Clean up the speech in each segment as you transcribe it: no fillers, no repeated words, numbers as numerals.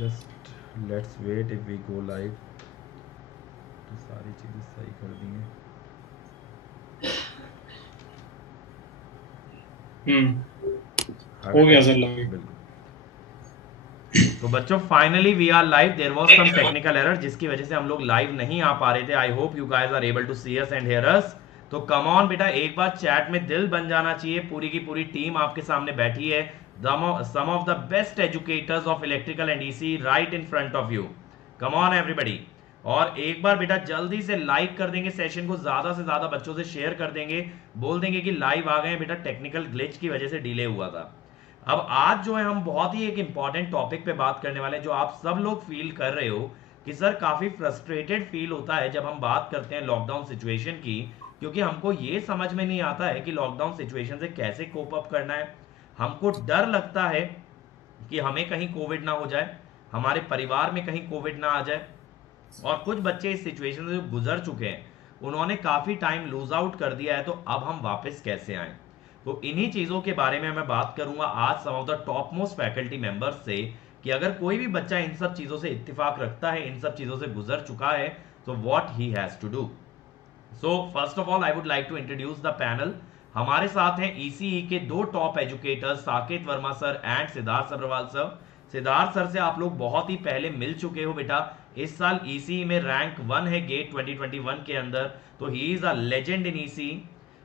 Just let's wait if we go live. तो सारी चीज़ें सही कर दी हैं। आ हो गए गया लाइव? Sir live. बिल्कुल। तो बच्चों finally we are live. There was some technical error जिसकी वजह से हम लोग लाइव नहीं आ पा रहे थे। I hope you guys are able to see us and hear us. तो कम ऑन बेटा, एक बार चैट में दिल बन जाना चाहिए। पूरी की पूरी टीम आपके सामने बैठी है। Some of the best educators of electrical and EC right in front of you. Come on everybody. और एक बार बेटा जल्दी से लाइक कर देंगे सेशन को, ज्यादा से ज्यादा बच्चों से शेयर कर देंगे। बोल देंगे कि लाइव आ गए बेटा, टेक्निकल ग्लिच की वजह से डिले हुआ था। अब आज जो है हम बहुत ही एक इंपॉर्टेंट टॉपिक पे बात करने वाले हैं, जो आप सब लोग फील कर रहे हो कि सर काफी फ्रस्ट्रेटेड फील होता है जब हम बात करते हैं लॉकडाउन सिचुएशन की। क्योंकि हमको ये समझ में नहीं आता है कि लॉकडाउन सिचुएशन से कैसे कोप अप करना है। हमको डर लगता है कि हमें कहीं कोविड ना हो जाए, हमारे परिवार में कहीं कोविड ना आ जाए। और कुछ बच्चे इस सिचुएशन से जो गुजर चुके हैं, उन्होंने काफी टाइम लूज आउट कर दिया है। तो अब हम वापस कैसे आए, तो इन्हीं चीजों के बारे में मैं बात करूंगा आज some of the top most faculty members से, कि अगर कोई भी बच्चा इन सब चीजों से इत्तेफाक रखता है, इन सब चीजों से गुजर चुका है, तो what he has to do. So first of all I would like to introduce the panel. हमारे साथ हैं ईसीई के दो top educators, Saket Verma sir and Siddharth Sabharwal sir. Siddharth sir से आप लोग बहुत ही पहले मिल चुके हो बेटा। इस साल ईसीई में रैंक 1 है गेट 2021 के अंदर, तो he is a legend in ECE.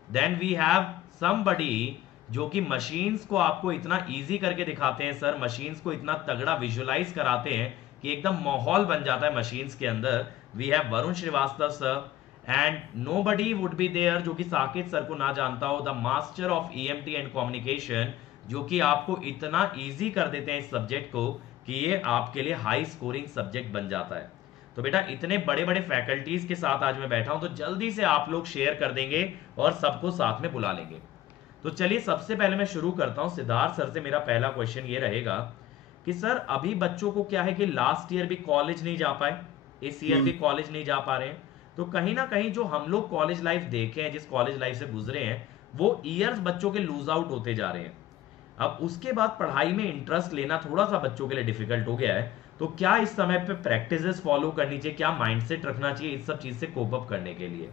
Then we have somebody जो कि मशीन्स को आपको इतना इजी करके दिखाते हैं सर, मशीन्स को इतना तगड़ा विजुअलाइज कराते हैं कि एकदम माहौल बन जाता है मशीन्स के अंदर। We have Varun Srivastava sir. And nobody would be there जो कि साकेत सर को ना जानता हो, the master of EMT and communication, जो कि आपको इतना इजी कर देते हैं इस सब्जेक्ट को कि ये आपके लिए हाई स्कोरिंग सब्जेक्ट बन जाता है। तो बेटा इतने बड़े बड़े फैकल्टीज के साथ आज मैं बैठा हूं, तो जल्दी से आप लोग शेयर कर देंगे और सबको साथ में बुला लेंगे। तो चलिए सबसे पहले मैं शुरू करता हूं सिद्धार्थ सर से। मेरा पहला क्वेश्चन ये रहेगा कि सर अभी बच्चों को क्या है कि लास्ट ईयर भी कॉलेज नहीं जा पाए, इस ईयर भी कॉलेज नहीं जा पा रहे हैं। तो कहीं ना कहीं जो हम लोग कॉलेज लाइफ देखे हैं, जिस कॉलेज लाइफ से गुजरे हैं, वो ईयर्स बच्चों के लूज आउट होते जा रहे हैं। अब उसके बाद पढ़ाई में इंटरेस्ट लेना थोड़ा सा बच्चों के लिए डिफिकल्ट हो गया है। तो क्या इस समय पे प्रैक्टिसेस फॉलो करनी चाहिए, क्या माइंडसेट रखना चाहिए इस सब चीज से कोप अप करने के लिए?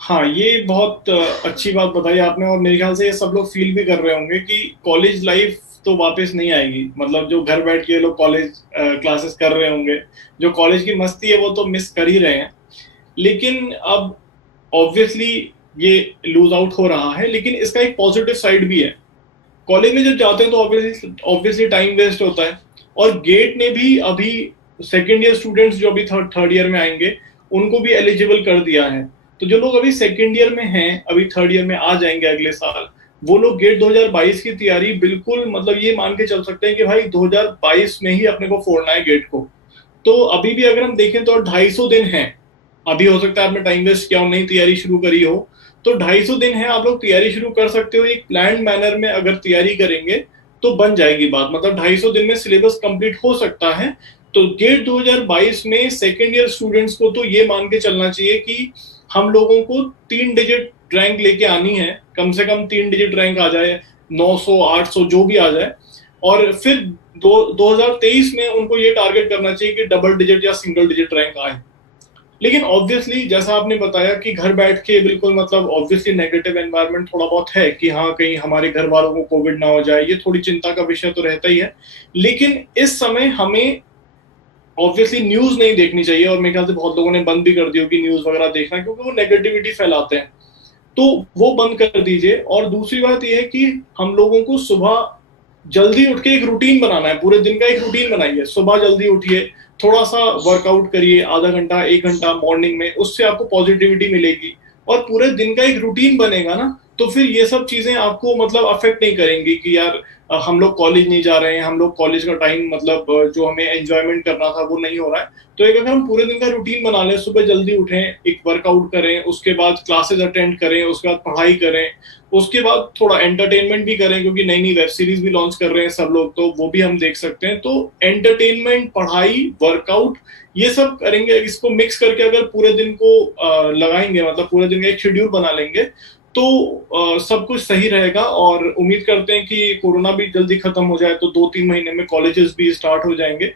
हाँ, ये बहुत अच्छी बात बताई आपने, और मेरे ख्याल से ये सब लोग फील भी कर रहे होंगे कि कॉलेज लाइफ तो वापस नहीं आएगी। मतलब जो घर बैठ के लोग कॉलेज क्लासेस कर रहे होंगे, जो कॉलेज की मस्ती है वो तो मिस कर ही रहे हैं। लेकिन अब ऑब्वियसली ये लूज आउट हो रहा है, लेकिन इसका एक पॉजिटिव साइड भी है। कॉलेज में जब जाते हैं तो ऑब्वियसली ऑब्वियसली टाइम वेस्ट होता है। और गेट ने भी अभी सेकेंड ईयर स्टूडेंट्स जो अभी थर्ड थर्ड ईयर में आएंगे, उनको भी एलिजिबल कर दिया है। तो जो लोग अभी सेकेंड ईयर में हैं, अभी थर्ड ईयर में आ जाएंगे अगले साल, वो लोग गेट 2022 की तैयारी बिल्कुल मतलब ये मान के चल सकते हैं कि भाई 2022 में ही अपने को फोड़ना है गेट को। तो अभी भी अगर हम देखें तो 250 दिन हैं। अभी हो सकता है आपने टाइम वेस्ट किया हो, नई तैयारी शुरू करी हो, तो 250 दिन है, आप लोग तैयारी शुरू कर सकते हो। एक प्लान मैनर में अगर तैयारी करेंगे तो बन जाएगी बात। मतलब 250 दिन में सिलेबस कंप्लीट हो सकता है। तो गेट 2022 में सेकेंड ईयर स्टूडेंट्स को तो ये मान के चलना चाहिए कि हम लोगों को 3 डिजिट रैंक लेके आनी है, कम से कम 3 डिजिट रैंक आ जाए, 900 800 जो भी आ जाए। और फिर 2023 में उनको ये टारगेट करना चाहिए कि डबल डिजिट या सिंगल डिजिट रैंक आए। लेकिन ऑब्वियसली जैसा आपने बताया कि घर बैठ के बिल्कुल मतलब ऑब्वियसली नेगेटिव एनवायरनमेंट थोड़ा बहुत है कि हाँ कहीं हमारे घर वालों को कोविड ना हो जाए, ये थोड़ी चिंता का विषय तो रहता ही है। लेकिन इस समय हमें ऑब्वियसली न्यूज नहीं देखनी चाहिए, और मेरे ख्याल से बहुत लोगों ने बंद भी कर दी होगी न्यूज वगैरह देखना, क्योंकि वो नेगेटिविटी फैलाते हैं। तो वो बंद कर दीजिए। और दूसरी बात यह है कि हम लोगों को सुबह जल्दी उठ के एक रूटीन बनाना है, पूरे दिन का एक रूटीन बनाइए। सुबह जल्दी उठिए, थोड़ा सा वर्कआउट करिए, आधा घंटा 1 घंटा मॉर्निंग में, उससे आपको पॉजिटिविटी मिलेगी। और पूरे दिन का एक रूटीन बनेगा ना, तो फिर ये सब चीजें आपको मतलब अफेक्ट नहीं करेंगी कि यार हम लोग कॉलेज नहीं जा रहे हैं, हम लोग कॉलेज का टाइम मतलब जो हमें एंजॉयमेंट करना था वो नहीं हो रहा है। तो एक अगर हम पूरे दिन का रूटीन बना लें, सुबह जल्दी उठें, एक वर्कआउट करें, उसके बाद क्लासेस अटेंड करें, उसके बाद पढ़ाई करें, उसके बाद थोड़ा एंटरटेनमेंट भी करें, क्योंकि नई नई वेब सीरीज भी लॉन्च कर रहे हैं सब लोग, तो वो भी हम देख सकते हैं। तो एंटरटेनमेंट, पढ़ाई, वर्कआउट, ये सब करेंगे। इसको मिक्स करके अगर पूरे दिन को लगाएंगे, मतलब पूरे दिन का एक शेड्यूल बना लेंगे, तो सब कुछ सही रहेगा। और उम्मीद करते हैं कि कोरोना भी जल्दी खत्म हो जाए, तो 2-3 महीने में कॉलेजेस भी स्टार्ट हो जाएंगे।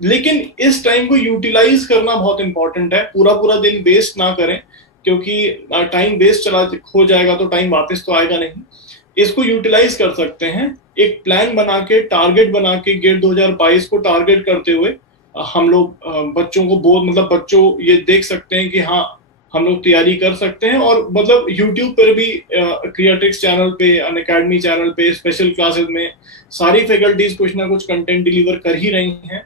लेकिन इस टाइम को यूटिलाइज करना बहुत इंपॉर्टेंट है, पूरा पूरा दिन वेस्ट ना करें, क्योंकि टाइम वेस्ट चला हो जाएगा तो टाइम वापस तो आएगा नहीं। इसको यूटिलाइज कर सकते हैं, एक प्लान बना के, टारगेट बना के, गेट 2022 को टारगेट करते हुए हम लोग बच्चों को बहुत, मतलब बच्चों ये देख सकते हैं कि हाँ, हम लोग तैयारी कर सकते हैं। और मतलब यूट्यूब पर भी क्रिएटिक्स चैनल पे, अन अकेडमी चैनल पे, स्पेशल क्लासेस में सारी फैकल्टीज कुछ ना कुछ कंटेंट डिलीवर कर ही रही हैं।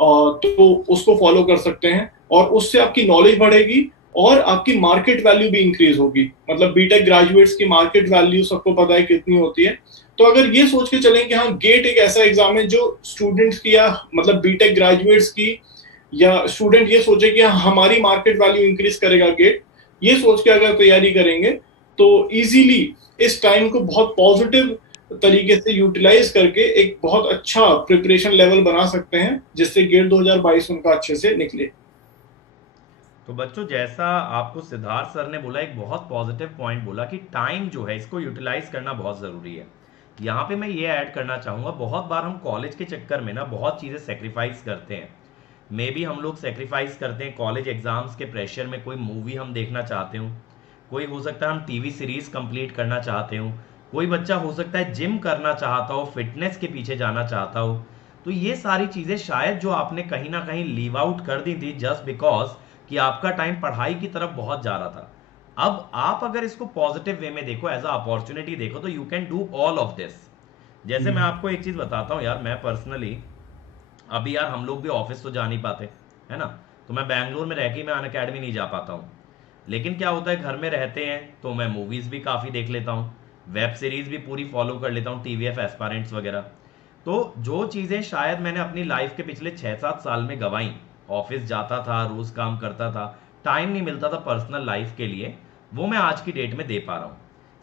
तो उसको फॉलो कर सकते हैं, और उससे आपकी नॉलेज बढ़ेगी और आपकी मार्केट वैल्यू भी इंक्रीज होगी। मतलब बीटेक ग्रेजुएट्स की मार्केट वैल्यू सबको पता है कितनी होती है। तो अगर ये सोच के चलें कि हाँ, गेट एक ऐसा एग्जाम है जो स्टूडेंट्स की, या मतलब बीटेक ग्रेजुएट्स की, या स्टूडेंट ये सोचे कि हाँ, हमारी मार्केट वैल्यू इंक्रीज करेगा गेट, ये सोच के अगर तैयारी करेंगे तो इजीली इस टाइम को बहुत पॉजिटिव तरीके से यूटिलाइज करके एक बहुत अच्छा प्रिपरेशन लेवल बना सकते हैं, जिससे गेट 2022 उनका अच्छे से निकले। तो बच्चों, जैसा आपको सिद्धार्थ सर ने बोला, एक बहुत पॉजिटिव पॉइंट बोला कि टाइम जो है इसको यूटिलाइज करना बहुत ज़रूरी है। यहाँ पे मैं ये ऐड करना चाहूँगा, बहुत बार हम कॉलेज के चक्कर में ना बहुत चीज़ें सेक्रीफाइस करते हैं। मे बी हम लोग सेक्रीफाइस करते हैं कॉलेज एग्जाम्स के प्रेशर में, कोई मूवी हम देखना चाहते हो, कोई हो सकता है हम टीवी सीरीज कंप्लीट करना चाहते हो, कोई बच्चा हो सकता है जिम करना चाहता हो, फिटनेस के पीछे जाना चाहता हो। तो ये सारी चीज़ें शायद जो आपने कहीं ना कहीं लीव आउट कर दी थी जस्ट बिकॉज कि आपका टाइम पढ़ाई की तरफ बहुत जा रहा था। अब आप अगर इसको पॉजिटिव वे में देखो, एज अ अपॉर्चुनिटी देखो, तो you can do all of this. जैसे मैं आपको एक चीज़ बताता हूँ यार, मैं पर्सनली अभी यार हम लोग भी ऑफिस तो जा नहीं पाते, है ना। तो मैं बैंगलोर में रह के मैं अन अकेडमी नहीं जा पाता हूँ। लेकिन क्या होता है, घर में रहते हैं तो मैं मूवीज़ भी काफ़ी देख लेता हूँ, वेब सीरीज़ भी पूरी फॉलो कर लेता हूँ, टीवीएफ एस्पारेंट्स वगैरह। तो जो चीज़ें शायद मैंने अपनी लाइफ के पिछले 6-7 साल में गंवाई, ऑफिस जाता था, रोज़ काम करता था, टाइम नहीं मिलता था पर्सनल लाइफ के लिए, वो मैं आज की डेट में दे पा रहा हूँ।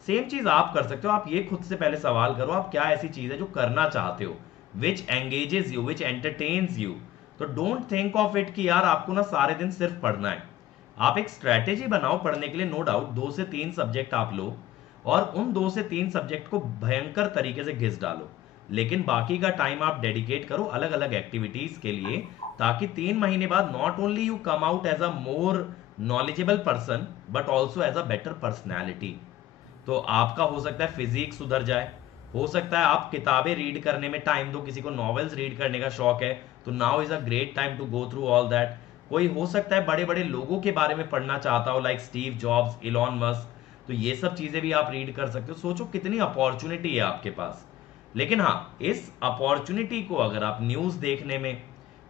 सेम चीज़ आप कर सकते हो। आप ये खुद से पहले सवाल करो, आप क्या ऐसी चीज़ है जो करना चाहते हो, which engages you, which entertains you. तो डोंट थिंक ऑफ इट कि यार आपको ना सारे दिन सिर्फ पढ़ना है। आप एक स्ट्रैटेजी बनाओ पढ़ने के लिए, नो डाउट 2 से 3 सब्जेक्ट आप लो, और उन 2 से 3 सब्जेक्ट को भयंकर तरीके से घिस डालो। लेकिन बाकी का टाइम आप डेडिकेट करो अलग अलग एक्टिविटीज के लिए, ताकि 3 महीने बाद not only you come out as a more knowledgeable person, but also as a better personality. तो आपका हो सकता है फिजिक सुधर जाए, हो सकता है आप किताबें रीड करने में टाइम दो, किसी को नॉवेल्स रीड करने का शौक है तो now is a great time to go through all that. कोई हो सकता है बड़े बड़े लोगों के बारे में पढ़ना चाहता हो, like Steve jobs, Elon Musk, तो ये सब चीज़ें भी आप रीड कर सकते हो। सोचो कितनी अपॉर्चुनिटी है आपके पास। लेकिन हाँ, इस अपॉर्चुनिटी को अगर आप न्यूज़ देखने में,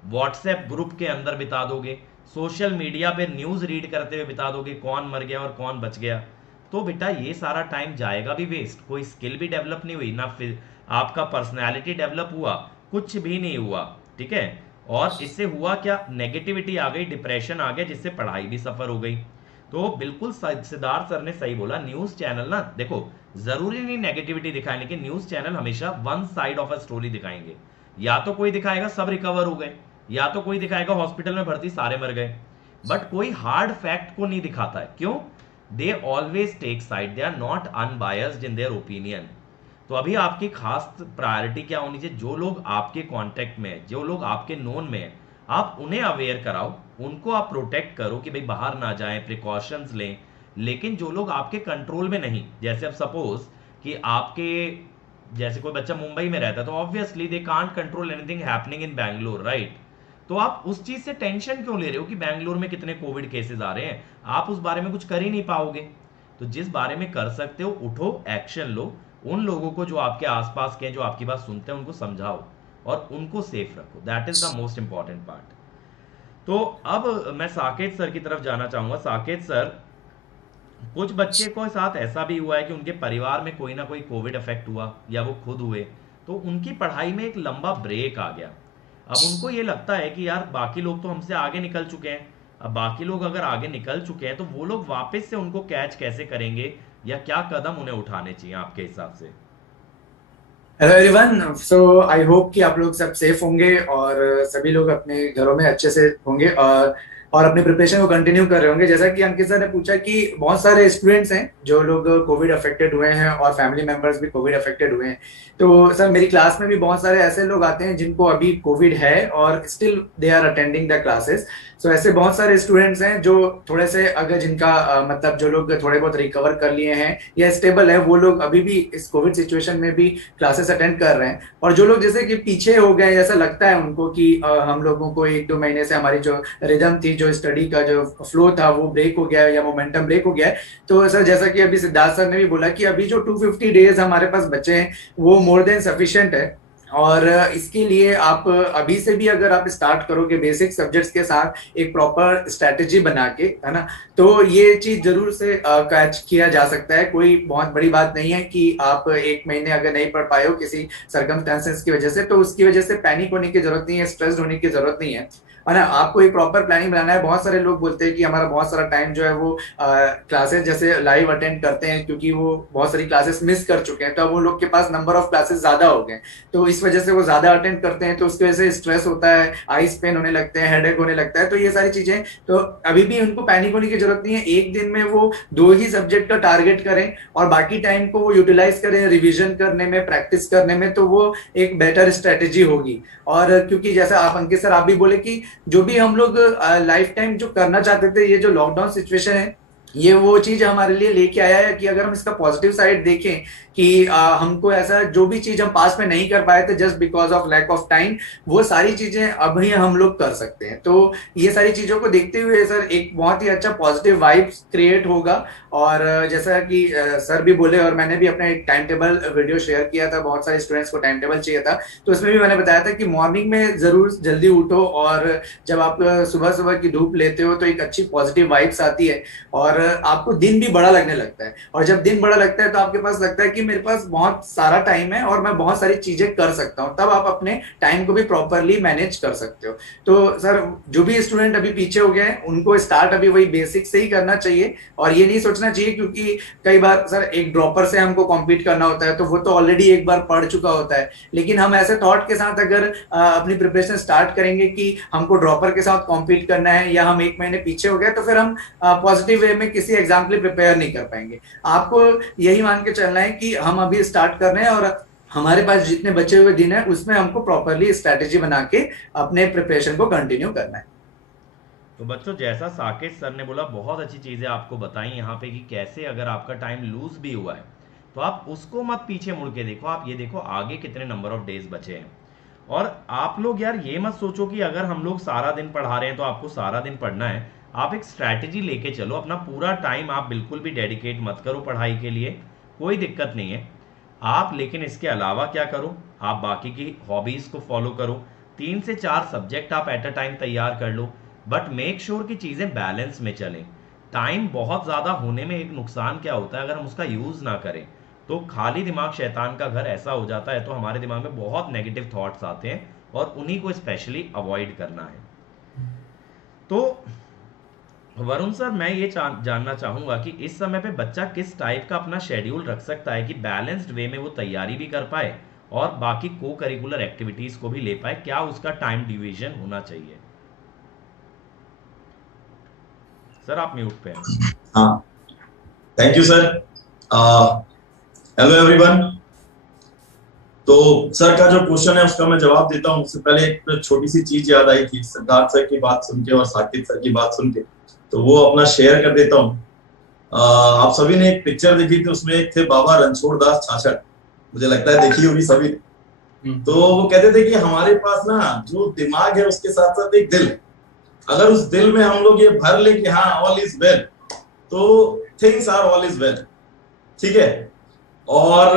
व्हाट्सएप ग्रुप के अंदर बिता दोगे, सोशल मीडिया पे न्यूज़ रीड करते हुए बिता दोगे कौन मर गया और कौन बच गया, तो बेटा ये सारा टाइम जाएगा भी वेस्ट। कोई स्किल भी डेवलप नहीं हुई ना, फिर आपका पर्सनैलिटी डेवलप हुआ, कुछ भी नहीं हुआ। ठीक है। और इससे हुआ क्या, नेगेटिविटी आ गई, डिप्रेशन आ गया, जिससे पढ़ाई भी सफर हो गई। तो बिल्कुल सिद्धार्थ सर ने सही बोला, न्यूज चैनल ना देखो, जरूरी नहीं नेगेटिविटी दिखाएं, लेकिन न्यूज चैनल हमेशा one side of a story दिखाएंगे। या तो कोई दिखाएगा सब रिकवर हो गए, या तो कोई दिखाएगा हॉस्पिटल में भर्ती सारे मर गए, बट कोई हार्ड फैक्ट को नहीं दिखाता है। क्यों? They always take side, they are not unbiased in their opinion. तो अभी आपकी खास प्रायोरिटी क्या होनी चाहिए, जो लोग आपके कांटेक्ट में है, जो लोग आपके नोन में है, आप उन्हें अवेयर कराओ, उनको आप प्रोटेक्ट करो कि भाई बाहर ना जाएं, प्रिकॉशंस लें। लेकिन जो लोग आपके कंट्रोल में नहीं, जैसे अब सपोज कि आपके जैसे कोई बच्चा मुंबई में रहता है, तो obviously they can't control anything happening in Bangalore, right. तो आप उस चीज से टेंशन क्यों ले रहे हो कि बैंगलोर में कितने कोविड केसेस आ रहे हैं, आप उस बारे में कुछ कर ही नहीं पाओगे। तो जिस बारे में कर सकते हो उठो, एक्शन लो। उन लोगों को जो आपके आसपास के हैं, जो आपकी बात सुनते हैं, उनको समझाओ और उनको सेफ रखो, that is the most important part. तो अब मैं साकेत सर की तरफ जाना चाहूंगा। साकेत सर, कुछ बच्चे को साथ ऐसा भी हुआ है कि उनके परिवार में कोई ना कोई कोविड अफेक्ट हुआ या वो खुद हुए, तो उनकी पढ़ाई में एक लंबा ब्रेक आ गया। अब उनको ये लगता है कि यार बाकी लोग तो हमसे आगे निकल चुके हैं, अब बाकी लोग अगर आगे निकल चुके हैं तो वो लोग वापस से उनको कैच कैसे करेंगे, या क्या कदम उन्हें उठाने चाहिए आपके हिसाब से? Hello everyone, so I hope कि आप लोग सब सेफ होंगे और सभी लोग अपने घरों में अच्छे से होंगे। और अपनी प्रिपरेशन को कंटिन्यू कर रहे होंगे। जैसा कि अंकित सर ने पूछा कि बहुत सारे स्टूडेंट्स हैं जो लोग कोविड अफेक्टेड हुए हैं और फैमिली मेंबर्स भी कोविड अफेक्टेड हुए हैं। तो सर मेरी क्लास में भी बहुत सारे ऐसे लोग आते हैं जिनको अभी कोविड है और still they are attending the classes. So ऐसे बहुत सारे स्टूडेंट्स हैं जो थोड़े से अगर जिनका मतलब जो लोग थोड़े बहुत रिकवर कर लिए हैं या स्टेबल है, वो लोग अभी भी इस कोविड सिचुएशन में भी क्लासेस अटेंड कर रहे हैं। और जो लोग जैसे कि पीछे हो गए, ऐसा लगता है उनको कि हम लोगों को 1-2 महीने से हमारी जो रिदम थी, जो स्टडी का जो फ्लो था, वो ब्रेक हो गया है या मोमेंटम ब्रेक हो गया है। तो सर जैसा कि अभी सिद्धार्थ सर ने भी बोला कि अभी जो 250 डेज हमारे पास बचे हैं वो मोर देन सफिशिएंट है। और इसके लिए आप अभी से भी अगर आप स्टार्ट करोगे बेसिक सब्जेक्ट्स के साथ एक प्रॉपर स्ट्रेटेजी बना के, है ना, तो ये चीज जरूर से कैच किया जा सकता है। कोई बहुत बड़ी बात नहीं है कि आप 1 महीने अगर नहीं पढ़ पाए हो किसी सर्कमस्टेंसेस की वजह से, तो उसकी वजह से पैनिक होने की जरूरत नहीं है, स्ट्रेस्ड होने की जरूरत नहीं है ना। आपको एक प्रॉपर प्लानिंग बनाना है। बहुत सारे लोग बोलते हैं कि हमारा बहुत सारा टाइम जो है वो क्लासेस जैसे लाइव अटेंड करते हैं क्योंकि वो बहुत सारी क्लासेस मिस कर चुके हैं, तो अब वो लोग के पास नंबर ऑफ क्लासेस ज्यादा हो गए, तो इस वजह से वो ज्यादा अटेंड करते हैं, तो उसकी वजह से स्ट्रेस होता है, आईज पेन होने लगते हैं, हेडेक होने लगता है। तो ये सारी चीजें, तो अभी भी उनको पैनिक होने की जरूरत नहीं है। एक दिन में वो 2 ही सब्जेक्ट का टारगेट करें और बाकी टाइम को वो यूटिलाइज करें रिविजन करने में, प्रैक्टिस करने में, तो वो एक बेटर स्ट्रेटेजी होगी। और क्योंकि जैसा आप अंकित सर आप भी बोले कि जो भी हम लोग लाइफ टाइम जो करना चाहते थे, ये जो लॉकडाउन सिचुएशन है ये वो चीज हमारे लिए लेके आया है कि अगर हम इसका पॉजिटिव साइड देखें कि हमको ऐसा जो भी चीज हम पास में नहीं कर पाए थे just because of lack of time, वो सारी चीजें अब ही हम लोग कर सकते हैं। तो ये सारी चीजों को देखते हुए सर एक बहुत ही अच्छा पॉजिटिव वाइब्स क्रिएट होगा। और जैसा कि सर भी बोले और मैंने भी अपना एक टाइम टेबल वीडियो शेयर किया था, बहुत सारे स्टूडेंट्स को टाइम टेबल चाहिए था, तो उसमें भी मैंने बताया था कि मॉर्निंग में जरूर जल्दी उठो और जब आप सुबह सुबह की धूप लेते हो तो एक अच्छी पॉजिटिव वाइब्स आती है और आपको दिन भी बड़ा लगने लगता है। और जब दिन बड़ा लगता है तो आपके पास लगता है कि मेरे पास बहुत सारा टाइम है और मैं बहुत सारी चीजें कर सकता हूँ, तब आप अपने टाइम को भी प्रॉपरली मैनेज कर सकते हो। तो सर जो भी स्टूडेंट अभी पीछे हो गए हैं उनको स्टार्ट अभी वही बेसिक से ही करना चाहिए और ये नहीं सोचना चाहिए, क्योंकि कई बार सर एक ड्रॉपर से हमको कॉम्पीट करना होता है तो वो तो ऑलरेडी एक बार पढ़ चुका होता है, लेकिन हम ऐसे थॉट के साथ अगर अपनी प्रिपरेशन स्टार्ट करेंगे कि हमको ड्रॉपर के साथ कॉम्पीट करना है या हम 1 महीने पीछे हो गए, तो फिर हम पॉजिटिव वे में किसी एग्जाम के लिए प्रिपेयर नहीं कर पाएंगे। आपको यही मान के चलना है कि हम अभी स्टार्ट कर रहे हैं और हमारे पास जितने बचे हुए दिन है उसमें हमको प्रॉपरली स्ट्रेटेजी बना के अपने प्रिपरेशन को कंटिन्यू करना है। तो बच्चों जैसा साकेत सर ने बोला, बहुत अच्छी चीजें आपको बताई यहाँ पे कि कैसे अगर आपका टाइम लूज भी हुआ है तो आप उसको मत पीछे मुड़ के देखो, आप ये देखो आगे कितने नंबर ऑफ डेज बचे हैं। और आप लोग यार ये मत सोचो कि अगर हम लोग सारा दिन पढ़ा रहे हैं तो आपको सारा दिन पढ़ना है। आप एक स्ट्रैटेजी लेके चलो, अपना पूरा टाइम आप बिल्कुल भी डेडिकेट मत करो पढ़ाई के लिए, कोई दिक्कत नहीं है आप, लेकिन इसके अलावा क्या करो, आप बाकी की हॉबीज को फॉलो करो। 3 से 4 सब्जेक्ट आप एट अ टाइम तैयार कर लो, बट मेक श्योर कि चीजें बैलेंस में चलें। टाइम बहुत ज्यादा होने में एक नुकसान क्या होता है, अगर हम उसका यूज ना करें तो खाली दिमाग शैतान का घर ऐसा हो जाता है, तो हमारे दिमाग में बहुत नेगेटिव थॉट्स आते हैं और उन्हीं को स्पेशली अवॉइड करना है। तो वरुण सर मैं ये जानना चाहूंगा कि इस समय पे बच्चा किस टाइप का अपना शेड्यूल रख सकता है कि बैलेंस्ड वे में वो तैयारी भी कर पाए और बाकी को करिकुलर एक्टिविटीज को भी ले पाए, क्या उसका टाइम डिवीजन होना चाहिए? सर आप म्यूट पे हैं। हाँ, thank you sir. Hello everyone. तो सर का जो क्वेश्चन है उसका मैं जवाब देता हूँ। उससे पहले एक छोटी सी चीज याद आई थी सिद्धार्थ सर की बात सुन के और साकेत सर की बात सुन के, तो वो अपना शेयर कर देता हूँ। आप सभी ने एक पिक्चर देखी थी, उसमें एक थे बाबा रणछोड़ दास छाछड़, मुझे लगता है देखी होगी सभी ने। तो वो कहते थे कि हमारे पास ना जो दिमाग है उसके साथ साथ एक दिल है, अगर उस दिल में हम लोग ये भर ले कि हाँ ऑल इज वेल, तो things are all is well, ठीक है। और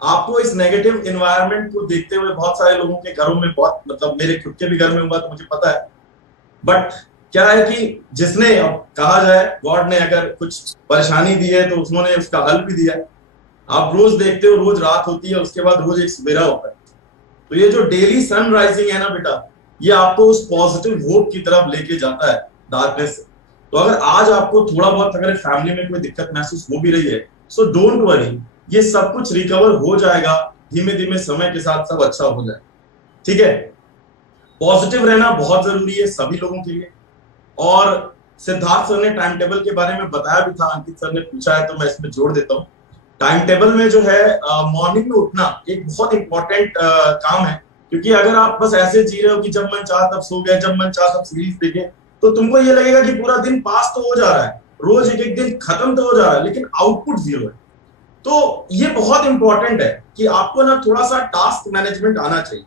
आपको इस नेगेटिव एनवायरनमेंट को देखते हुए बहुत सारे लोगों के घरों में, बहुत मतलब मेरे खुद के भी घर में हुआ तो मुझे पता है, बट क्या है कि जिसने, अब कहा जाए गॉड ने अगर कुछ परेशानी दी है तो उन्होंने उसका हल भी दिया है। आप रोज देखते हो, रोज रात होती है, उसके बाद रोज एक सवेरा होता है। तो ये जो डेली सन राइजिंग है ना बेटा, ये आपको उस पॉजिटिव होप की तरफ लेके जाता है डार्कनेस से। तो अगर आज आपको थोड़ा बहुत अगर फैमिली में कोई दिक्कत महसूस हो भी रही है, सो डोंट वरी, ये सब कुछ रिकवर हो जाएगा धीमे धीमे, समय के साथ सब अच्छा हो जाए, ठीक है। पॉजिटिव रहना बहुत जरूरी है सभी लोगों के लिए। और सिद्धार्थ सर ने टाइम टेबल के बारे में बताया भी था, अंकित सर ने पूछा है तो मैं इसमें जोड़ देता हूँ। टाइम टेबल में जो है मॉर्निंग में उठना एक बहुत इंपॉर्टेंट काम है, क्योंकि अगर आप बस ऐसे जी रहे हो कि जब मन चाहा तब सो गए, जब मन चाहा तब सीरीज देखे, तो तुमको ये लगेगा कि पूरा दिन पास तो हो जा रहा है, रोज एक एक दिन खत्म तो हो जा रहा है, लेकिन आउटपुट जीरो है। तो ये बहुत इंपॉर्टेंट है कि आपको ना थोड़ा सा टास्क मैनेजमेंट आना चाहिए।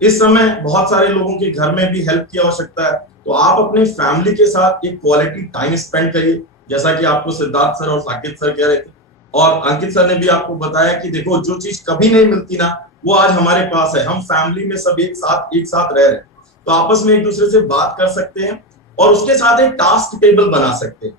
इस समय बहुत सारे लोगों के घर में भी हेल्प की आवश्यकता है, तो आप अपने फैमिली के साथ एक क्वालिटी टाइम स्पेंड करिए, जैसा कि आपको सिद्धार्थ सर और साकेत सर कह रहे थे, और अंकित सर ने भी आपको बताया कि देखो जो चीज कभी नहीं मिलती ना वो आज हमारे पास है। हम फैमिली में सब एक साथ रह रहे हैं, तो आपस में एक दूसरे से बात कर सकते हैं और उसके साथ एक टास्क टेबल बना सकते हैं,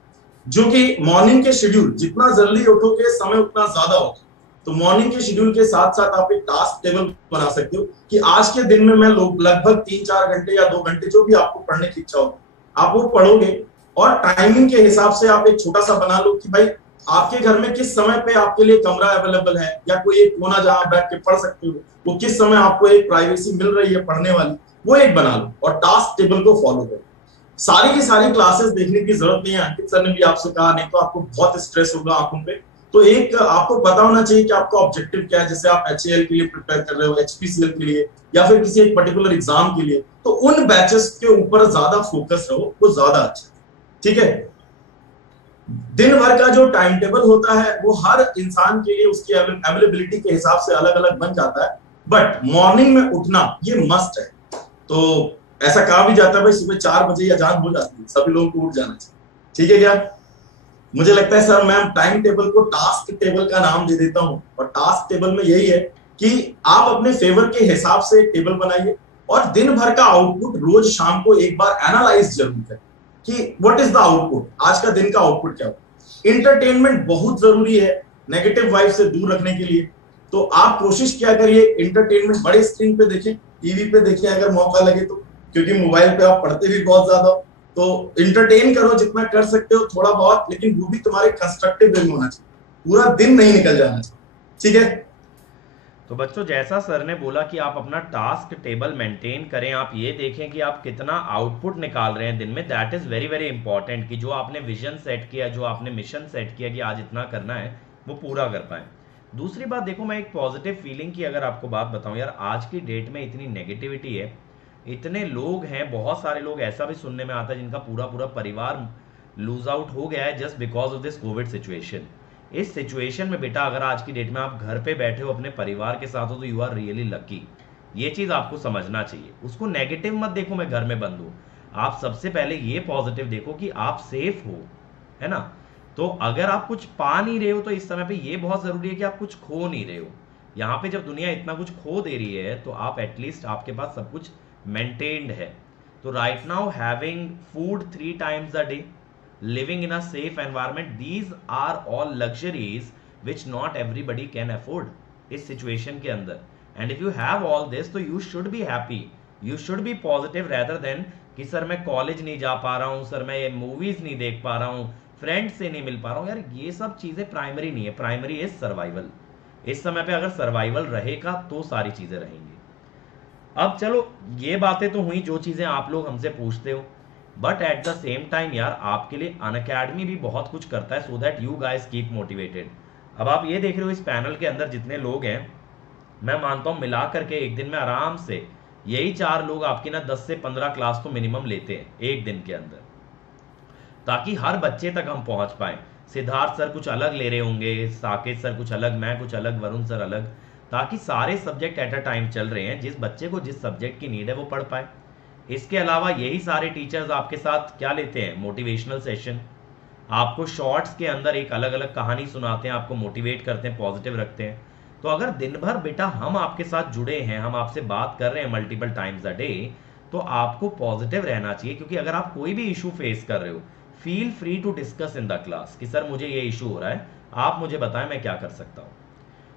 जो कि मॉर्निंग के शेड्यूल जितना जल्दी उठोगे समय उतना ज्यादा होगा। तो मॉर्निंग के शेड्यूल के साथ साथ आप एक टास्क टेबल बना सकते हो कि आज के दिन में मैं लगभग 3-4 घंटे या 2 घंटे जो भी आपको पढ़ने की इच्छा हो आप वो पढ़ोगे, और टाइमिंग के हिसाब से आप एक छोटा सा बना लो कि भाई आपके घर में किस समय पे आपके लिए कमरा अवेलेबल है या कोई एक कोना जहां बैठ के पढ़ सकते हो, वो किस समय आपको एक प्राइवेसी मिल रही है पढ़ने वाली, वो एक बना लो और टास्क टेबल को फॉलो करो। सारी की सारी क्लासेस देखने की जरूरत नहीं है, अंकित सर ने भी आपसे कहा, नहीं तो आपको बहुत स्ट्रेस होगा आंखों पे। तो एक आपको पता होना चाहिए कि आपका ऑब्जेक्टिव क्या है, जैसे आप HAL के लिए प्रिपेयर कर रहे हो, HPCL के लिए, या फिर किसी एक पर्टिकुलर एग्जाम के लिए, तो उन बैचेस के ऊपर ज्यादा फोकस रहो, वो ज्यादा अच्छा। ठीक है, दिन भर का जो टाइम टेबल होता है वो हर इंसान के लिए उसकी अवेलेबिलिटी के हिसाब से अलग अलग बन जाता है, बट मॉर्निंग में उठना ये मस्ट है। तो ऐसा कहा भी जाता है भाई सुबह 4 बजे अजान हो जाती है, सभी लोगों को उठ जाना चाहिए। ठीक है क्या? मुझे लगता है सर मैं टाइम टेबल को टास्क टेबल का नाम दे देता हूं, और टास्क टेबल में यही है कि आप अपने फेवर के हिसाब से टेबल बनाइए और दिन भर का आउटपुट रोज शाम को एक बार एनालाइज जरूर करें कि व्हाट इज द आउटपुट, आज का दिन का आउटपुट क्या हो। इंटरटेनमेंट बहुत जरूरी है नेगेटिव वाइब से दूर रखने के लिए, तो आप कोशिश क्या करिए इंटरटेनमेंट बड़े स्क्रीन पे देखें, टीवी पे देखें अगर मौका लगे तो, क्योंकि मोबाइल पे आप पढ़ते भी बहुत ज्यादा हो, तो इंटरटेन करो जितना कर सकते हो थोड़ा बहुत, लेकिन वो भी तुम्हारे कंस्ट्रक्टिव वे में होना चाहिए, पूरा दिन नहीं निकल जाना चाहिए। ठीक है, तो बच्चों जैसा सर ने बोला कि आप अपना टास्क टेबल मेंटेन करें, आप ये देखें कि आप कितना आउटपुट निकाल रहे हैं दिन में, that is very very important, कि जो आपने विजन सेट किया, जो आपने मिशन सेट किया कि आज इतना करना है, वो पूरा कर पाए। दूसरी बात देखो, मैं एक पॉजिटिव फीलिंग की अगर आपको बात बताऊं, यार आज की डेट में इतनी नेगेटिविटी है, इतने लोग हैं, बहुत सारे लोग ऐसा भी सुनने में आता है जिनका पूरा पूरा परिवार लूज आउट हो गया है just because of this Covid situation. इस सिचुएशन में बेटा अगर आज की डेट में आप घर पे बैठे हो अपने परिवार के साथ हो तो यू आर रियली लकी, ये चीज आपको समझना चाहिए। उसको नेगेटिव मत देखो मैं घर में बंद हूं, आप सबसे पहले ये पॉजिटिव देखो कि आप सेफ हो, है ना। तो अगर आप कुछ पा नहीं रहे हो तो इस समय पे ये बहुत जरूरी है कि आप कुछ खो नहीं रहे हो। यहाँ पे जब दुनिया इतना कुछ खो दे रही है तो आप एटलीस्ट आपके पास सब कुछ मेंटेन्ड है। तो right now having food 3 times a day, living in a safe environment, these are all luxuries which not everybody can afford इस situation के अंदर। and if you have all this तो you should be happy, you should be positive rather than कि sir मैं college नहीं जा पा रहा हूँ, सर मैं ये मूवीज नहीं देख पा रहा हूँ, फ्रेंड्स से नहीं मिल पा रहा हूँ। यार ये सब चीजें प्राइमरी नहीं है, प्राइमरी इज सर्वाइवल। इस समय पे अगर सर्वाइवल रहेगा तो सारी चीजें रहेंगी। अब चलो ये बातें तो हुई जो चीजें आप लोग हमसे पूछते हो, but at the same time यार आपके लिए अनअकैडमी भी बहुत कुछ करता है so that you guys keep motivated. अब आप ये देख रहे हो इस पैनल के अंदर जितने लोग हैं, मैं मानता हूं मिला करके एक दिन में आराम से यही 4 लोग आपकी ना 10 से 15 क्लास तो मिनिमम लेते हैं एक दिन के अंदर, ताकि हर बच्चे तक हम पहुंच पाए। सिद्धार्थ सर कुछ अलग ले रहे होंगे, साकेत सर कुछ अलग, मैं कुछ अलग, वरुण सर अलग, ताकि सारे सब्जेक्ट एट अ टाइम चल रहे हैं, जिस बच्चे को जिस सब्जेक्ट की नीड है वो पढ़ पाए। इसके अलावा यही सारे टीचर्स आपके साथ क्या लेते हैं, मोटिवेशनल सेशन, आपको शॉर्ट्स के अंदर एक अलग अलग कहानी सुनाते हैं, आपको मोटिवेट करते हैं, पॉजिटिव रखते हैं। तो अगर दिन भर बेटा हम आपके साथ जुड़े हैं, हम आपसे बात कर रहे हैं मल्टीपल टाइम्स अ डे, तो आपको पॉजिटिव रहना चाहिए। क्योंकि अगर आप कोई भी इशू फेस कर रहे हो, feel free to discuss in the class कि सर मुझे ये इशू हो रहा है, आप मुझे बताएं मैं क्या कर सकता हूँ।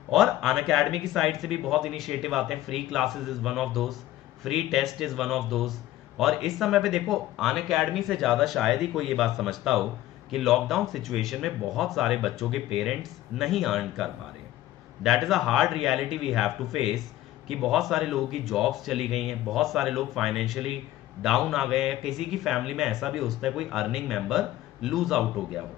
और अनअकैडमी की साइड से भी बहुत इनिशिएटिव आते हैं, free classes is one of those, free test is one of those. और इस समय पे देखो अनअकैडमी से ज्यादा शायद ही कोई ये बात समझता हो कि लॉकडाउन सिचुएशन में बहुत सारे बच्चों के पेरेंट्स नहीं अर्न कर पा रहे हैं। That is a hard reality we have to face कि बहुत सारे लोगों की जॉब्स चली गई हैं, बहुत सारे लोग फाइनेंशियली डाउन आ गए हैं, किसी की फैमिली में ऐसा भी होता है कोई अर्निंग मेंबर लूज आउट हो गया हो,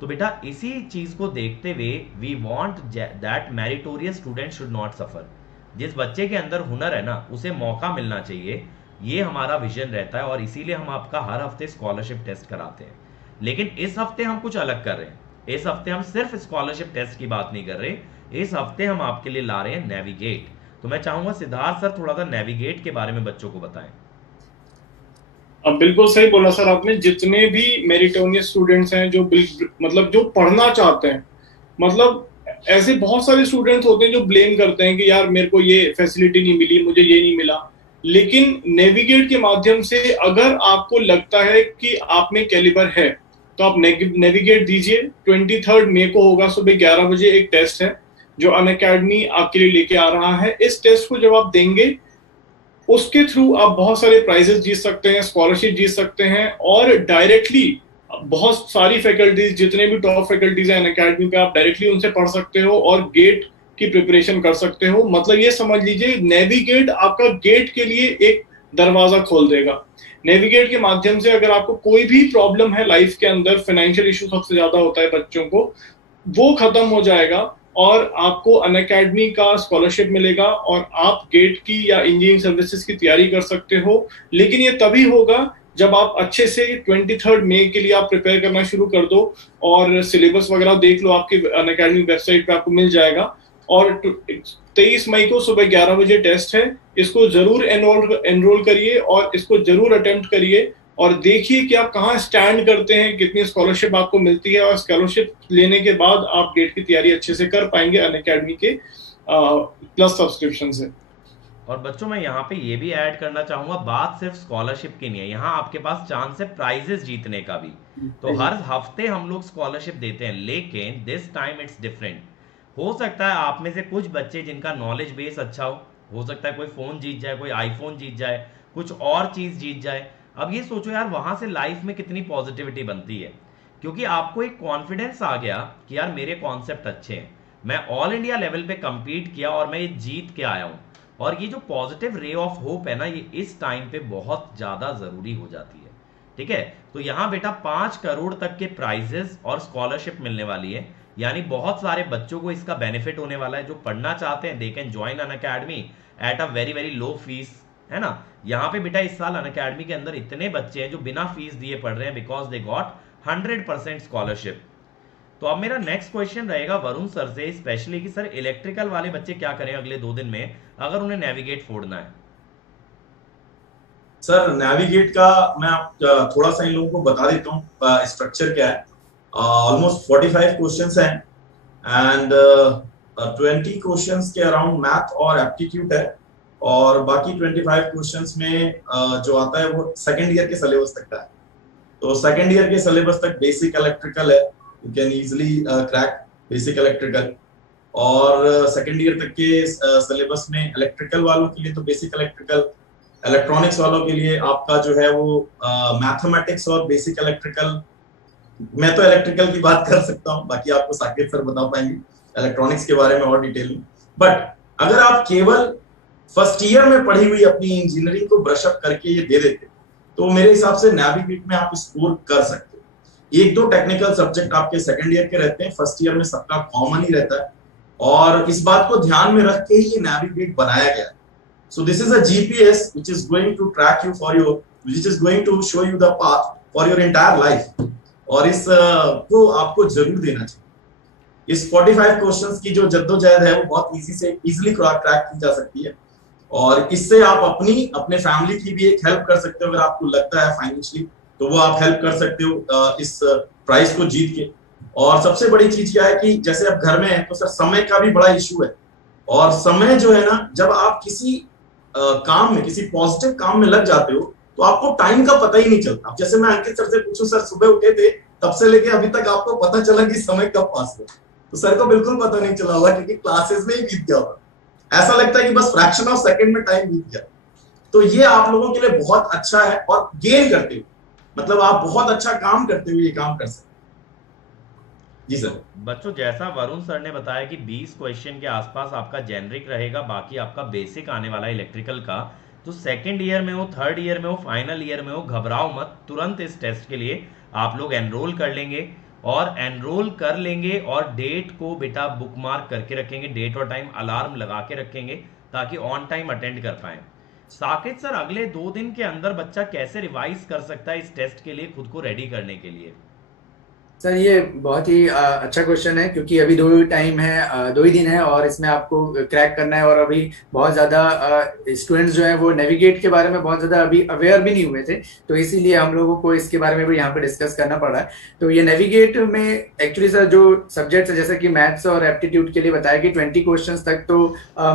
तो बेटा इसी चीज को देखते हुए we want that meritorious student should not suffer. जिस बच्चे के अंदर हुनर है ना उसे मौका मिलना चाहिए, ये हमारा विजन रहता है, और इसीलिए हम आपका हर हफ्ते स्कॉलरशिप टेस्ट कराते हैं। लेकिन इस हफ्ते हम कुछ अलग कर रहे हैं, इस हफ्ते हम सिर्फ स्कॉलरशिप टेस्ट की बात नहीं कर रहे, इस हफ्ते हम आपके लिए ला रहे हैं नेविगेट। तो मैं चाहूंगा सिद्धार्थ सर थोड़ा सा नेविगेट के बारे में बच्चों को बताएं। अब बिल्कुल सही बोला सर आपने। जितने भी मेरिटोनियस स्टूडेंट्स हैं जो मतलब जो पढ़ना चाहते हैं, मतलब ऐसे बहुत सारे स्टूडेंट्स होते हैं जो ब्लेम करते हैं कि यार मेरे को ये फैसिलिटी नहीं मिली, मुझे ये नहीं मिला। लेकिन नेविगेट के माध्यम से अगर आपको लगता है कि आप में कैलिबर है तो आप नेविगेट दीजिए। 23 मई को होगा सुबह 11 बजे एक टेस्ट है जो अनअकैडमी आपके लिए लेके आ रहा है। इस टेस्ट को जब आप देंगे उसके थ्रू आप बहुत सारे प्राइजेस जीत सकते हैं, स्कॉलरशिप जीत सकते हैं, और डायरेक्टली बहुत सारी फैकल्टीज, जितने भी टॉप फैकल्टीज हैं अनअकैडमी पे, आप डायरेक्टली उनसे पढ़ सकते हो और गेट की प्रिपरेशन कर सकते हो। मतलब ये समझ लीजिए नेविगेट आपका गेट के लिए एक दरवाजा खोल देगा। नेविगेट के माध्यम से अगर आपको कोई भी प्रॉब्लम है लाइफ के अंदर, फाइनेंशियल इशू सबसे ज्यादा होता है बच्चों को, वो खत्म हो जाएगा और आपको अनअकैडमी का स्कॉलरशिप मिलेगा और आप गेट की या इंजीनियरिंग सर्विसेज की तैयारी कर सकते हो। लेकिन ये तभी होगा जब आप अच्छे से 23 मई के लिए आप प्रिपेयर करना शुरू कर दो, और सिलेबस वगैरह देख लो, आपकी अनअकैडमी वेबसाइट पे आपको मिल जाएगा। और 23 मई को सुबह 11 बजे टेस्ट है, इसको जरूर एनरोल करिए और इसको जरूर अटेम्प्ट करिए, और देखिए कि आप कहाँ स्टैंड करते हैं, कितनी स्कॉलरशिप आपको मिलती है, और स्कॉलरशिप लेने के बाद आप गेट की तैयारी अच्छे से कर पाएंगे अनअकैडमी के प्लस सब्सक्रिप्शन से। और बच्चों मैं यहाँ पे ये भी ऐड करना चाहूंगा, बात सिर्फ स्कॉलरशिप की नहीं है, यहाँ आपके पास चांस है प्राइजेस जीतने का भी। तो हर हफ्ते हम लोग स्कॉलरशिप देते हैं, लेकिन दिस टाइम इट्स डिफरेंट। हो सकता है आप में से कुछ बच्चे जिनका नॉलेज बेस अच्छा हो सकता है कोई फोन जीत जाए, कोई आईफोन जीत जाए, कुछ और चीज जीत जाए। अब ये सोचो यार वहां से लाइफ में कितनी पॉजिटिविटी बनती है, क्योंकि आपको एक कॉन्फिडेंस आ गया कि यार मेरे कॉन्सेप्ट अच्छे हैं, मैं ऑल इंडिया लेवल पे compete किया और मैं ये जीत के आया हूँ। और ये जो पॉजिटिव रे ऑफ होप है ना, ये इस टाइम पे बहुत ज्यादा जरूरी हो जाती है। ठीक है, तो यहाँ बेटा 5 करोड़ तक के प्राइजेस और स्कॉलरशिप मिलने वाली है, यानी बहुत सारे बच्चों को इसका बेनिफिट होने वाला है। जो पढ़ना चाहते हैं they can join Unacademy at a very very low fees, है ना। यहाँ पे बेटा इस साल अनअकैडमी के अंदर इतने बच्चे हैं जो बिना फीस दिए पढ़ रहे हैं, बिकॉज दे गॉट 100% स्कॉलरशिप। तो अब मेरा नेक्स्ट क्वेश्चन रहेगा वरुण सर से स्पेशली कि सर इलेक्ट्रिकल वाले बच्चे क्या करें अगले 2 दिन में अगर उन्हें नेविगेट फोड़ना है। सर नेविगेट का मैं थोड़ा सा इन लोगों को बता देता हूँ स्ट्रक्चर क्या है। ऑलमोस्ट 45 क्वेश्चंस हैं एंड 20 क्वेश्चंस के अराउंड मैथ और एप्टीट्यूड है, और बाकी 25 क्वेश्चंस में जो आता है वो सेकेंड ईयर के सिलेबस तक का है। तो सेकेंड ईयर के सिलेबस तक बेसिक इलेक्ट्रिकल है, you can easily crack basic electrical. और सेकेंड ईयर तक के सिलेबस में इलेक्ट्रिकल वालों के लिए तो बेसिक इलेक्ट्रिकल, इलेक्ट्रॉनिक्स वालों के लिए आपका जो है वो मैथमेटिक्स और बेसिक इलेक्ट्रिकल। मैं तो इलेक्ट्रिकल की बात कर सकता हूँ, बाकी आपको साकेत सर बता पाएंगे इलेक्ट्रॉनिक्स के बारे में और डिटेल में। बट अगर आप केवल फर्स्ट ईयर में पढ़ी हुई अपनी इंजीनियरिंग को ब्रश अप करके ये दे देते तो मेरे हिसाब से नेविगेट में आप स्कोर कर सकते हो। 1-2 टेक्निकल सब्जेक्ट आपके सेकंड ईयर के रहते हैं, फर्स्ट ईयर में सबका कॉमन ही रहता है, और इस बात को ध्यान में रख के ही ये नेविगेट बनाया गया है। So this is a GPS which is going to track you for your, which is going to show you the path for your entire life, और इस को आपको जरूर देना चाहिए। इस 45 क्वेश्चंस की जो जद्दोजहद है वो बहुत इजीली क्रैक की जा सकती है, और इससे आप अपने फैमिली की भी एक हेल्प कर सकते हो। अगर आपको लगता है फाइनेंशियली तो वो आप हेल्प कर सकते हो इस प्राइस को जीत के। और सबसे बड़ी चीज क्या है कि जैसे आप घर में हैं तो सर समय का भी बड़ा इशू है, और समय जो है ना, जब आप किसी काम में, किसी पॉजिटिव काम में लग जाते हो तो आपको टाइम का पता ही नहीं चलता। जैसे मैं अंकित सर से पूछूं, सर सुबह उठे थे तब से लेके अभी तक आपको पता चला कि समय कब पास हुआ, तो सर को बिल्कुल पता नहीं चला होगा क्योंकि क्लासेस में ही बीत गया होगा। ऐसा लगता है कि बस फ्रैक्शन ऑफ सेकंड में टाइम बीत गया। तो ये आप लोगों के लिए बहुत अच्छा है, और गेन करते हुए, मतलब आप बहुत अच्छा काम करते हुए ये काम कर सकते। जी सर। बच्चों जैसा वरुण सर ने बताया कि 20 क्वेश्चन के आसपास आपका जेनरिक रहेगा, बाकी आपका बेसिक आने वाला है इलेक्ट्रिकल का। तो सेकेंड ईयर में हो, थर्ड ईयर में हो, फाइनल ईयर में हो, घबराओ मत, तुरंत इस टेस्ट के लिए आप लोग एनरोल कर लेंगे। और एनरोल कर लेंगे और डेट को बेटा बुक मार्क करके रखेंगे, डेट और टाइम अलार्म लगा के रखेंगे ताकि ऑन टाइम अटेंड कर पाए। साकेत सर, अगले 2 दिन के अंदर बच्चा कैसे रिवाइज कर सकता है इस टेस्ट के लिए, खुद को रेडी करने के लिए? सर ये बहुत ही अच्छा क्वेश्चन है, क्योंकि अभी 2 ही दिन है और इसमें आपको क्रैक करना है। और अभी बहुत ज़्यादा स्टूडेंट्स जो हैं वो नेविगेट के बारे में बहुत ज़्यादा अभी अवेयर भी नहीं हुए थे, तो इसीलिए हम लोगों को इसके बारे में भी यहाँ पे डिस्कस करना पड़ रहा है। तो ये नेविगेट में एक्चुअली सर जो सब्जेक्ट्स है, जैसे कि मैथ्स और एप्टीट्यूड के लिए बताया कि 20 क्वेश्चन तक तो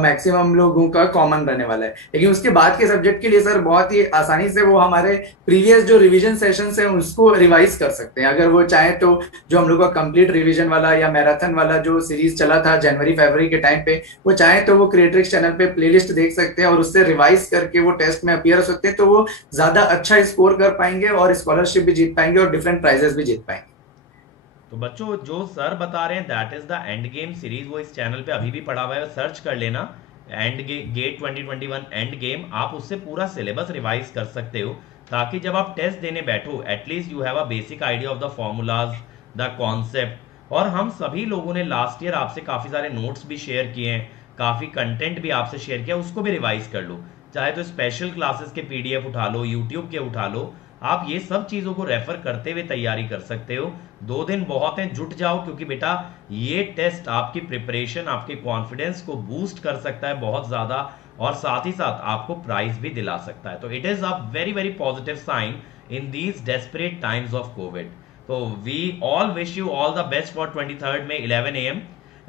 मैक्सिमम लोगों का कॉमन रहने वाला है, लेकिन उसके बाद के सब्जेक्ट के लिए सर बहुत ही आसानी से वो हमारे प्रीवियस जो रिविजन सेशंस है उसको रिवाइज कर सकते हैं। अगर वो चाहें तो जो हम लोग का कंप्लीट रिवीजन वाला या मैराथन वाला जो सीरीज चला था जनवरी फरवरी के टाइम पे, वो चाहे तो वो क्रिएट्रिक्स चैनल पे प्लेलिस्ट देख सकते हैं और उससे रिवाइज करके वो टेस्ट में अपीयर हो सकते हैं, तो वो ज्यादा अच्छा स्कोर कर पाएंगे और स्कॉलरशिप भी जीत पाएंगे और डिफरेंट प्राइजेस भी जीत पाएंगे। तो बच्चों, जो सर बता रहे हैं that is the end game series, वो इस चैनल पे अभी भी पड़ा हुआ है, सर्च कर लेना एंड गेट 2021 एंड गेम। आप उससे पूरा सिलेबस रिवाइज कर सकते हो ताकि जब आप टेस्ट देने बैठो at least you have a basic idea of the formulas, the concept. और हम सभी लोगों ने लास्ट ईयर आपसे काफ़ी सारे नोट्स भी शेयर किए हैं, काफ़ी कंटेंट भी आपसे शेयर किया, उसको भी रिवाइज कर लो। चाहे तो स्पेशल क्लासेस के पीडीएफ उठा लो, यूट्यूब के उठा लो, आप ये सब चीज़ों को रेफर करते हुए तैयारी कर सकते हो। 2 दिन बहुत हैं, जुट जाओ, क्योंकि बेटा ये टेस्ट आपकी प्रिपरेशन, आपके कॉन्फिडेंस को बूस्ट कर सकता है बहुत ज़्यादा, और साथ ही साथ आपको प्राइज भी दिला सकता है। तो it is a very very positive sign in these desperate times of Covid. तो we all wish you all the best for 23rd में 11 AM,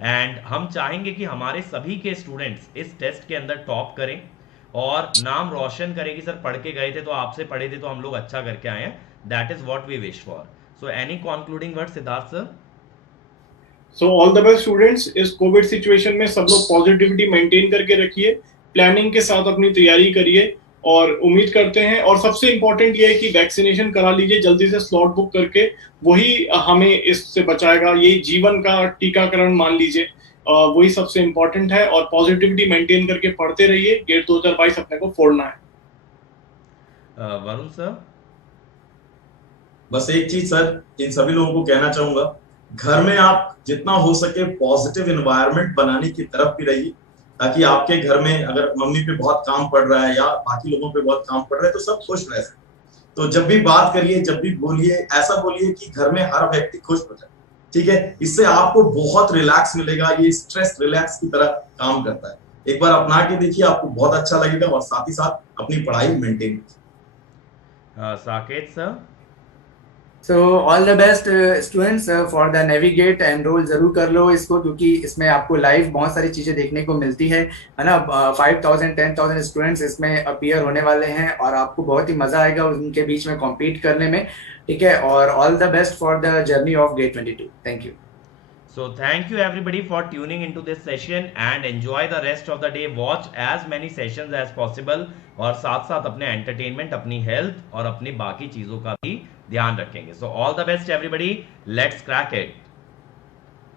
एंड हम चाहेंगे कि हमारे सभी के स्टूडेंट्स इस टेस्ट के अंदर टॉप करें और नाम रोशन करें कि सर पढ़ के गए थे तो आपसे पढ़े थे तो हम लोग अच्छा करके आए हैं। That is what we wish for. So any concluding word Siddharth sir? So all the best students. इस कोविड सिचुएशन में सब लोग पॉजिटिविटी मेंटेन करके रखिए, प्लानिंग के साथ अपनी तैयारी करिए, और उम्मीद करते हैं, और सबसे इम्पोर्टेंट ये है कि वैक्सीनेशन करा लीजिए जल्दी से, स्लॉट बुक करके, वही हमें इससे बचाएगा। ये जीवन का टीकाकरण मान लीजिए, वही सबसे इम्पोर्टेंट है। और पॉजिटिविटी मेंटेन करके पढ़ते रहिए, गेट 2022 अपने को फोड़ना है। वरुण सर? बस एक चीज सर इन सभी लोगों को कहना चाहूंगा, घर में आप जितना हो सके पॉजिटिव एनवायरनमेंट बनाने की तरफ भी रहिए, ताकि आपके घर में अगर मम्मी पे बहुत काम पड़ रहा है या बाकी लोगों पे बहुत काम पड़ रहा है तो सब खुश रह सके। तो जब भी बात करिए, जब भी बोलिए, ऐसा बोलिए कि घर में हर व्यक्ति खुश हो जाए, ठीक है? इससे आपको बहुत रिलैक्स मिलेगा, ये स्ट्रेस रिलैक्स की तरह काम करता है। एक बार अपना के देखिए, आपको बहुत अच्छा लगेगा, और साथ ही साथ अपनी पढ़ाई मेंटेन कीजिए। Saket sir? So all the best students for the navigate, enrol जरूर कर लो इसको, क्योंकि इसमें आपको लाइव बहुत सारी चीजें देखने को मिलती है ना। 5000 10,000 स्टूडेंट्स इसमें अपीयर होने वाले हैं और आपको बहुत ही मजा आएगा उनके बीच में कॉम्पीट करने में, ठीक है? और all the best for the journey of GATE 22। Thank you. So thank you everybody for tuning into this session and enjoy the rest of the day. Watch as many sessions as possible और साथ साथ अपने entertainment, अपनी health और अपनी बाकी चीजों का भी ध्यान रखेंगे। So all the best everybody. Let's crack it.